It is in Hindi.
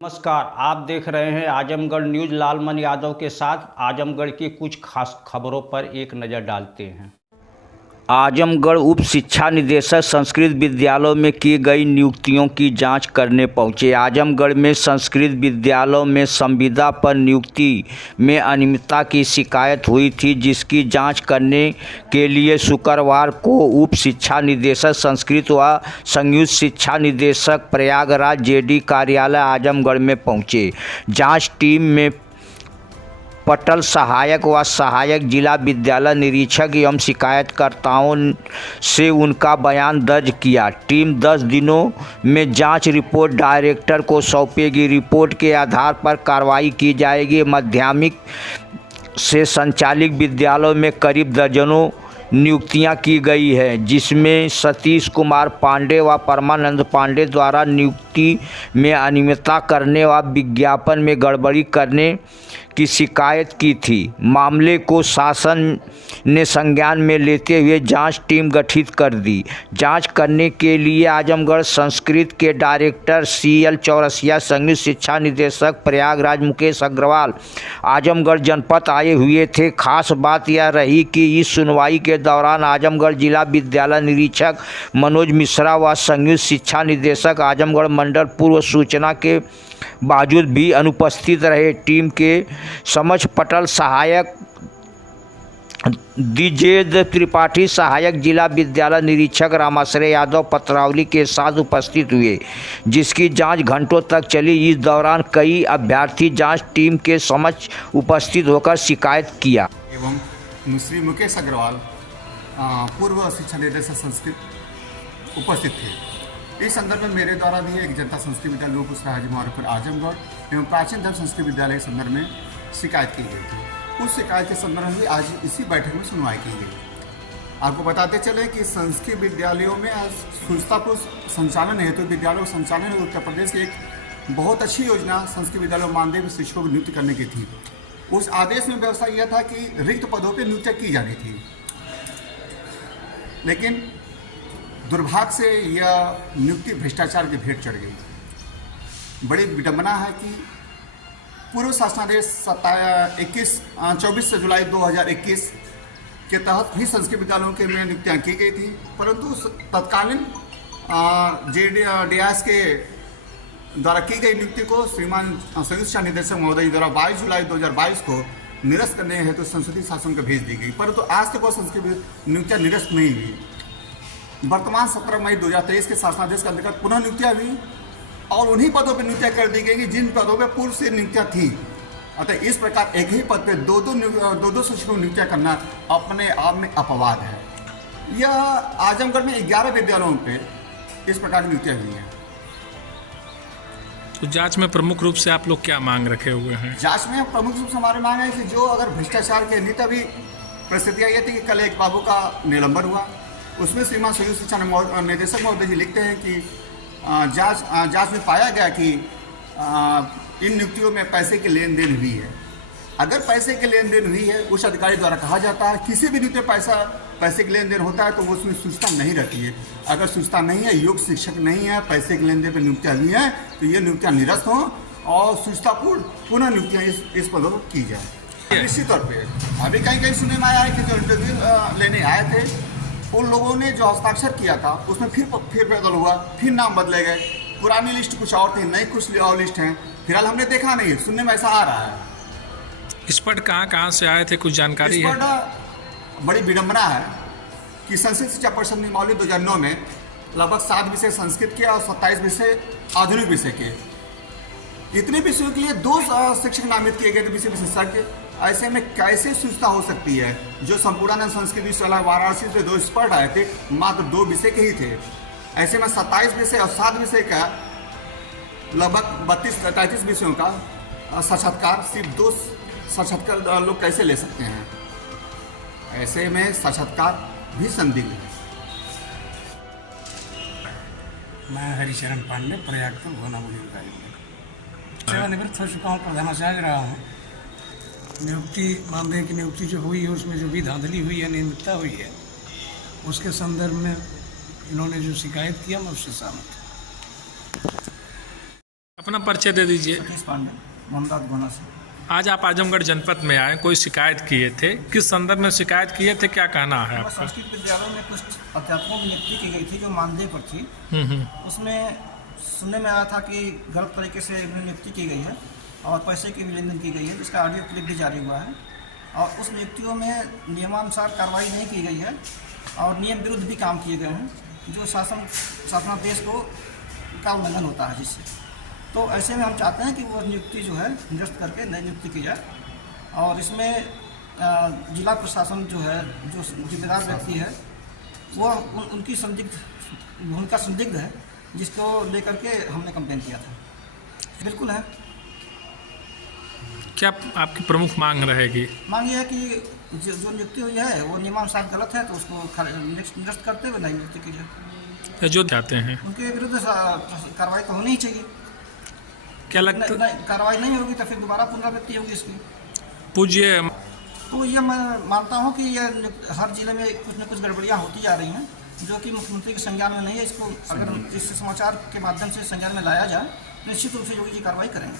नमस्कार, आप देख रहे हैं आजमगढ़ न्यूज। लालमन यादव के साथ आजमगढ़ की कुछ खास खबरों पर एक नज़र डालते हैं। आजमगढ़ उप शिक्षा निदेशक संस्कृत विद्यालयों में की गई नियुक्तियों की जांच करने पहुंचे। आजमगढ़ में संस्कृत विद्यालयों में संविदा पर नियुक्ति में अनियमितता की शिकायत हुई थी, जिसकी जांच करने के लिए शुक्रवार को उप शिक्षा निदेशक संस्कृत व संयुक्त शिक्षा निदेशक प्रयागराज जेडी कार्यालय आजमगढ़ में पहुंचे। जांच टीम में पटल सहायक व सहायक जिला विद्यालय निरीक्षक एवं शिकायतकर्ताओं से उनका बयान दर्ज किया। टीम 10 दिनों में जांच रिपोर्ट डायरेक्टर को सौंपेगी। रिपोर्ट के आधार पर कार्रवाई की जाएगी। माध्यमिक से संचालित विद्यालयों में करीब दर्जनों नियुक्तियां की गई है, जिसमें सतीश कुमार पांडे व परमानंद पांडे द्वारा नियुक्ति में अनियमितता करने व विज्ञापन में गड़बड़ी करने की शिकायत की थी। मामले को शासन ने संज्ञान में लेते हुए जांच टीम गठित कर दी। जांच करने के लिए आजमगढ़ संस्कृत के डायरेक्टर CL चौरसिया, संयुक्त शिक्षा निदेशक प्रयागराज मुकेश अग्रवाल आजमगढ़ जनपद आए हुए थे। खास बात यह रही कि इस सुनवाई के दौरान आजमगढ़ जिला विद्यालय निरीक्षक मनोज मिश्रा व संयुक्त शिक्षा निदेशक आजमगढ़ मंडल पूर्व सूचना के बावजूद भी अनुपस्थित रहे। टीम के समक्ष पटल सहायक द्विजेद त्रिपाठी, सहायक जिला विद्यालय निरीक्षक रामाश्रय यादव पत्रावली के साथ उपस्थित हुए, जिसकी जांच घंटों तक चली। इस दौरान कई अभ्यर्थी जांच टीम के समक्ष उपस्थित होकर शिकायत किया। एवं श्री मुकेश अग्रवाल पूर्व शिक्षा निदेशक संस्कृत उपस्थित थे। इस संदर्भ में मेरे द्वारा भी एक जनता संस्कृत विद्यालय लोक उत्सव आजमगढ़ एवं प्राचीन धर्म संस्कृत विद्यालय के संदर्भ में शिकायत की गई थी। उस शिकायत के संदर्भ में आज इसी बैठक में सुनवाई की गई। आपको बताते चले कि संस्कृत विद्यालयों में आज सुचारू संचालन हेतु विद्यालयों के संचालन हेतु उत्तर प्रदेश की एक बहुत अच्छी योजना संस्कृत विद्यालयों में मानदेय शिक्षकों की नियुक्ति करने की थी। उस आदेश में व्यवस्था यह था कि रिक्त पदों पर नियुक्ति की जानी थी, लेकिन दुर्भाग्य से यह नियुक्ति भ्रष्टाचार की भेंट चढ़ गई। बड़ी विडंबना है कि पूर्व शासनादेश 24 जुलाई 2021 के तहत भी संस्कृत विद्यालयों के में नियुक्तियाँ की गई थी, परंतु तत्कालीन DIS के द्वारा की गई नियुक्ति को श्रीमान संयुक्त शिक्षा निदेशक महोदय द्वारा 22 जुलाई 2022 को निरस्त करने हेतु संसदीय शासन को भेज दी गई, परंतु आज तक वो संस्कृत नियुक्तियाँ निरस्त नहीं हुई। वर्तमान 17 मई 2023 के शासनादेश के अंतर्गत पुनः नियुक्तियाँ हुई और उन्हीं पदों पर नियुक्तियाँ कर दी गई जिन पदों पर पूर्व से नियुक्तियाँ थी। अतः इस प्रकार एक ही पद पे दो शिक्षकों की नियुक्तियाँ करना अपने आप में अपवाद है। यह आजमगढ़ में 11 विद्यालयों पे इस प्रकार की नियुक्तियाँ हुई हैं। तो जांच में प्रमुख रूप से आप लोग क्या मांग रखे हुए हैं? जांच में प्रमुख रूप से हमारी मांग है कि जो अगर भ्रष्टाचार के नहीं, तभी परिस्थितियाँ ये थी कि कल एक बाबू का निलंबन हुआ, उसमें श्रीमान संयुक्त शिक्षा निदेशक महोदय जी लिखते हैं कि जांच में पाया गया कि इन नियुक्तियों में पैसे की लेन देन हुई है। अगर पैसे की लेन देन हुई है, उस अधिकारी द्वारा कहा जाता है किसी भी नियुक्ति पैसे की लेन देन होता है तो वो उसमें सूचना नहीं रहती है। अगर सूचना नहीं है, योग्य शिक्षक नहीं है, पैसे की लेन देन पर नियुक्तियाँ हुई हैं, तो ये नियुक्तियाँ निरस्त हों और सूचनापूर्ण पुनः नियुक्तियाँ इस पदों पर की जाए। निश्चित तौर पर अभी कहीं सुनने में आया है कि जो इंटरव्यू लेने आए थे उन लोगों ने जो हस्ताक्षर किया था उसमें फिर बदल हुआ, फिर नाम बदले गए। पुरानी लिस्ट कुछ और थी, नई कुछ और लिस्ट हैं। फिलहाल हमने देखा नहीं, सुनने में ऐसा आ रहा है। इस पर कहाँ से आए थे, कुछ जानकारी है? बड़ी विडंबना है कि संस्कृत शिक्षा परिषद नियमावली 2009 में लगभग 7 विषय संस्कृत के और 27 विषय आधुनिक विषय के, इतने विषयों के लिए 2 शिक्षक नामित किए गए थे विषय विशेषज्ञ। ऐसे में कैसे सूचना हो सकती है? जो संपूर्णानंद संस्कृत विश्वविद्यालय वाराणसी से 2 एक्सपर्ट आए थे, मात्र 2 विषय के ही थे। ऐसे में 27 विषय और 7 विषय का लगभग 32-33 विषयों का साक्षात्कार सिर्फ 2 साक्षात्कार लोग कैसे ले सकते हैं? ऐसे में साक्षात्कार भी संदिग्ध है। मैं हरिचरण पांडे प्रयागपुर भुवनामुनि सेवानिवृत्त हो चुका हूँ, प्रधानाचार्य रहा हूँ। नियुक्ति मानदेय की नियुक्ति जो हुई है उसमें जो भी धांधली हुई है, अनियमितता हुई है, उसके संदर्भ में इन्होंने जो शिकायत किया मैं उससे सहमत हूँ। अपना परिचय दे दीजिए। Satish Pandey, Mohammadabad gonna say. आज आप आजमगढ़ जनपद में आए, कोई शिकायत किए थे, किस संदर्भ में शिकायत किए थे, क्या कहना है आपका? संस्कृत विद्यालयों में कुछ अध्यापकों की नियुक्ति की गई थी जो मानदेय पर थी। उसमें सुनने में आया था कि गलत तरीके से नियुक्ति की गई है और पैसे की भी लेन देन की गई है, जिसका ऑडियो क्लिप भी जारी हुआ है। और उस नियुक्तियों में नियमानुसार कार्रवाई नहीं की गई है और नियम विरुद्ध भी काम किए गए हैं, जो शासनादेश को का उल्लंघन होता है जिससे। तो ऐसे में हम चाहते हैं कि वो नियुक्ति जो है निरस्त करके नई नियुक्ति की जाए। और इसमें जिला प्रशासन जो है, जो जिम्मेदार व्यक्ति है, वो उनकी भूमिका संदिग्ध है, जिसको लेकर के हमने कंप्लेन किया था। बिल्कुल है। क्या आपकी प्रमुख मांग रहेगी? मांग ये है कि जो नियुक्ति हुई है वो नियमानुसार गलत है, तो उसको निरस्त करते हुए नई नियुक्ति की जाए। जो चाहते हैं उनके विरुद्ध कार्रवाई तो होनी ही चाहिए। क्या लगता है? कार्रवाई नहीं होगी तो फिर दोबारा पुनरावृत्ति होगी इसकी। पूज्य, तो ये मैं मानता हूँ कि ये हर जिले में कुछ न कुछ गड़बड़ियाँ होती जा रही हैं, जो कि मुख्यमंत्री के संज्ञान में नहीं है। इसको अगर इस समाचार के माध्यम से संज्ञान में लाया जाए, निश्चित रूप से योगी जी कार्रवाई करेंगे।